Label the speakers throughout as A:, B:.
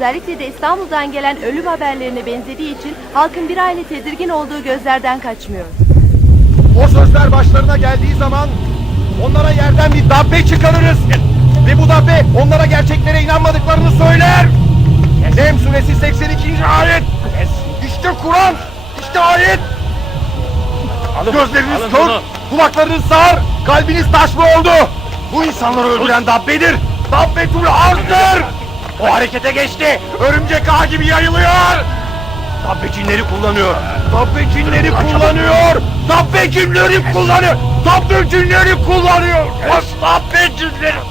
A: özellikle de İstanbul'dan gelen ölüm haberlerine benzediği için halkın bir aile tedirgin olduğu gözlerden kaçmıyor.
B: O sözler başlarına geldiği zaman onlara yerden bir dabbe çıkarırız. Ve bu dabbe onlara gerçeklere inanmadıklarını söyler. Nem suresi 82. ayet. İşte Kur'an, işte ayet. Gözleriniz
C: alın
B: kör,
C: bunu.
B: kulaklarınız sağır, kalbiniz taş mı oldu? Bu insanları öldüren dabbedir. Dabbetül arzdır. O harekete geçti. Örümcek ağ gibi yayılıyor. Dabbe cinleri kullanıyor. Dabbe cinleri kullanıyor. Dabbe cinleri kullanıyor. Dabbe cinleri kullanıyor. Dabbe cinleri.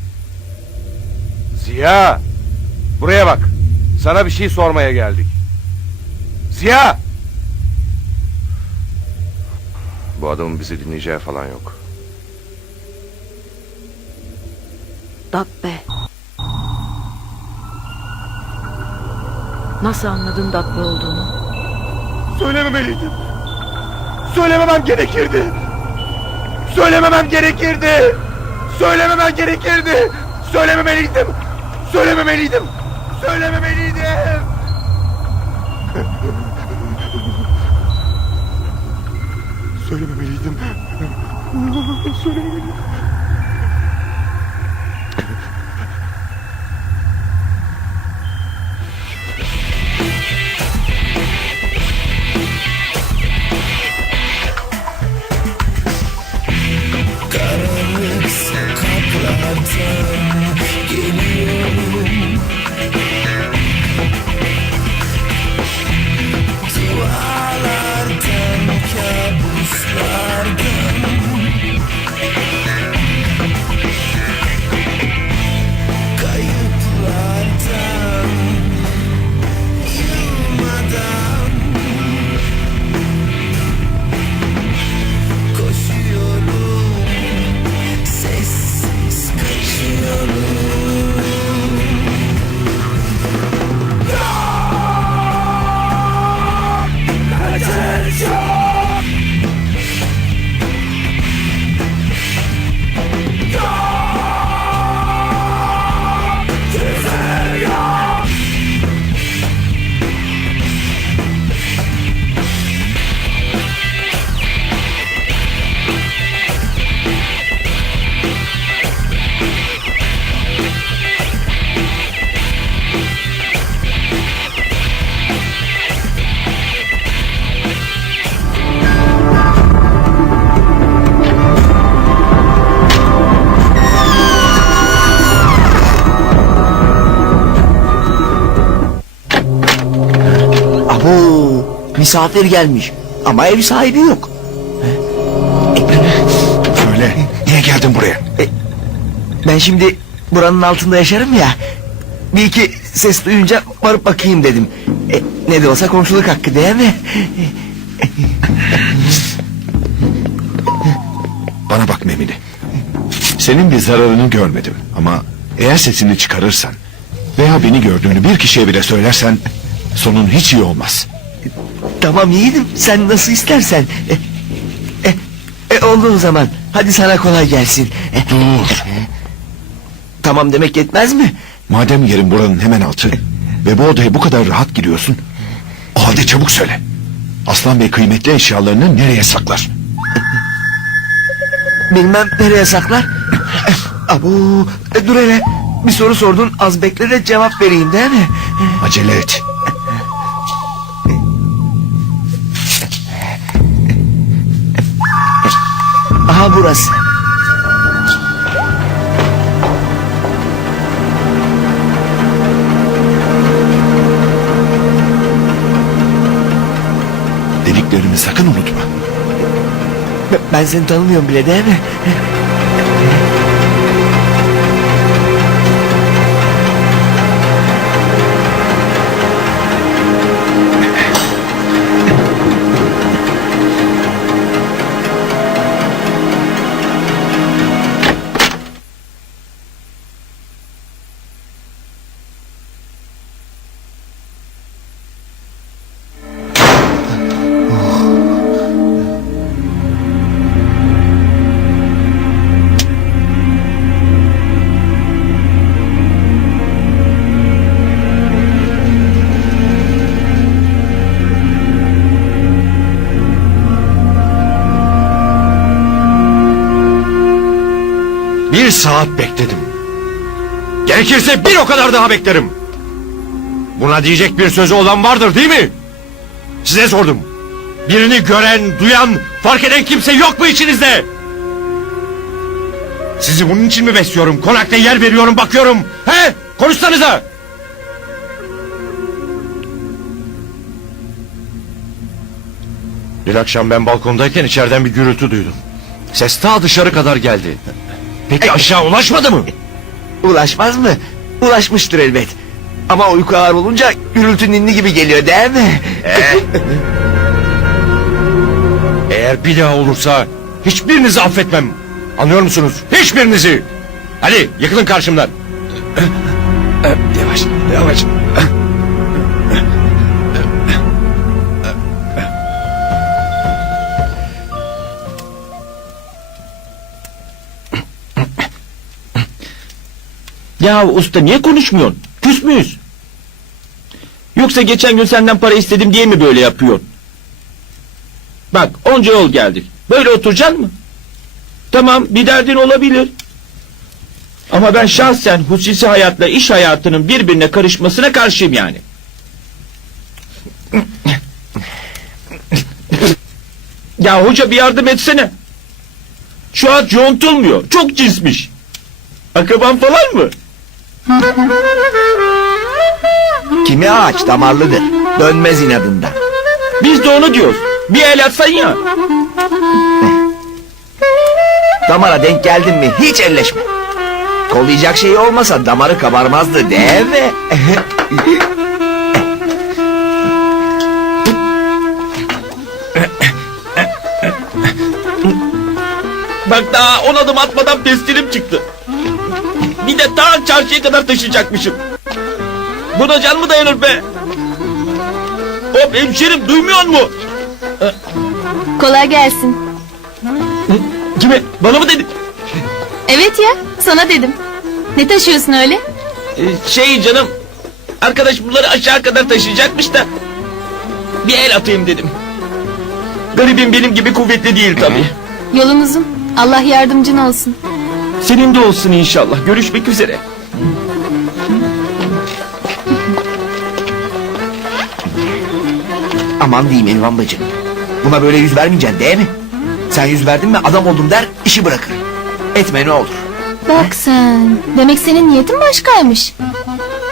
C: Ziya. Buraya bak. Sana bir şey sormaya geldik. Ziya. Bu adamın bizi dinleyeceği falan yok.
D: Dabbe. Nasıl anladın Dabbe olduğunu?
B: Söylememeliydim. Söylememem gerekirdi. Söylememem gerekirdi. Söylememem gerekirdi. Söylememeliydim. Söylememeliydim. Söylememeliydim. Söylememeliydim. Söylememeliydim.
E: Misafir gelmiş ama ev sahibi yok.
F: Söyle. Niye geldin buraya?
E: Ben şimdi buranın altında yaşarım ya. Bir iki ses duyunca varıp bakayım dedim. E, ne de olsa komşuluk hakkı değil mi?
F: Bana bak Memili. Senin bir zararını görmedim ama eğer sesini çıkarırsan veya beni gördüğünü bir kişiye bile söylersen sonun hiç iyi olmaz.
E: Tamam yiğidim sen nasıl istersen. E, e, e, oldu o zaman. Hadi sana kolay gelsin. E,
F: Dur.
E: tamam demek yetmez mi?
F: Madem yerin buranın hemen altı ve bu odaya bu kadar rahat giriyorsun. O halde çabuk söyle. Aslan Bey kıymetli eşyalarını nereye saklar?
E: Bilmem nereye saklar. Abu e, dur hele. Bir soru sordun az bekle de cevap vereyim değil mi?
F: Acele et.
E: Aha burası.
F: Dediklerimi sakın unutma.
E: Ben- Ben seni tanımıyorum bile değil mi?
C: Bir saat bekledim. Gerekirse bir o kadar daha beklerim. Buna diyecek bir sözü olan vardır değil mi? Size sordum. Birini gören, duyan, fark eden kimse yok mu içinizde? Sizi bunun için mi besliyorum? Konakta yer veriyorum, bakıyorum. He? Konuşsanıza. Dün akşam ben balkondayken içeriden bir gürültü duydum. Ses ta dışarı kadar geldi. Peki aşağı ulaşmadı mı?
E: Ulaşmaz mı? Ulaşmıştır elbet. Ama uyku ağır olunca gürültü ninni gibi geliyor değil mi?
C: Eğer bir daha olursa hiçbirinizi affetmem. Anlıyor musunuz? Hiçbirinizi. Hadi yıkılın karşımdan.
E: Yavaş, yavaş.
G: Ya usta niye konuşmuyorsun? Küs müyüz? Yoksa geçen gün senden para istedim diye mi böyle yapıyorsun? Bak onca yol geldik. Böyle oturacaksın mı? Tamam bir derdin olabilir. Ama ben şahsen hususi hayatla iş hayatının birbirine karışmasına karşıyım yani. Ya hoca bir yardım etsene. Şu an yontulmuyor. Çok cinsmiş. Akraban falan mı?
E: Kimi ağaç damarlıdır. Dönmez inadında.
G: Biz de onu diyoruz. Bir el atsan ya.
E: Damara denk geldin mi hiç elleşme. Kollayacak şey olmasa damarı kabarmazdı değil mi?
G: Bak daha on adım atmadan pestilim çıktı. Bir de ta çarşıya kadar taşıyacakmışım. Buna can mı dayanır be? Hop hemşerim duymuyor mu?
H: Kolay gelsin.
G: Kime? Bana mı dedin?
H: Evet ya, sana dedim. Ne taşıyorsun öyle?
G: Ee, şey canım. Arkadaş bunları aşağı kadar taşıyacakmış da. Bir el atayım dedim. Garibim benim gibi kuvvetli değil tabii.
H: Yolun uzun. Allah yardımcın olsun.
G: Senin de olsun inşallah. Görüşmek üzere.
E: Aman diyeyim Elvan bacı. Buna böyle yüz vermeyeceksin değil mi? Sen yüz verdin mi adam oldum der işi bırakır. Etme ne olur.
H: Bak sen. Demek senin niyetin başkaymış.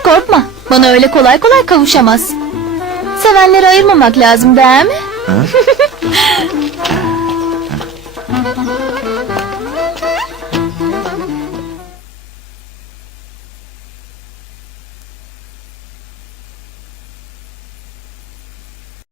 H: Korkma. Bana öyle kolay kolay kavuşamaz. Sevenleri ayırmamak lazım değil mi?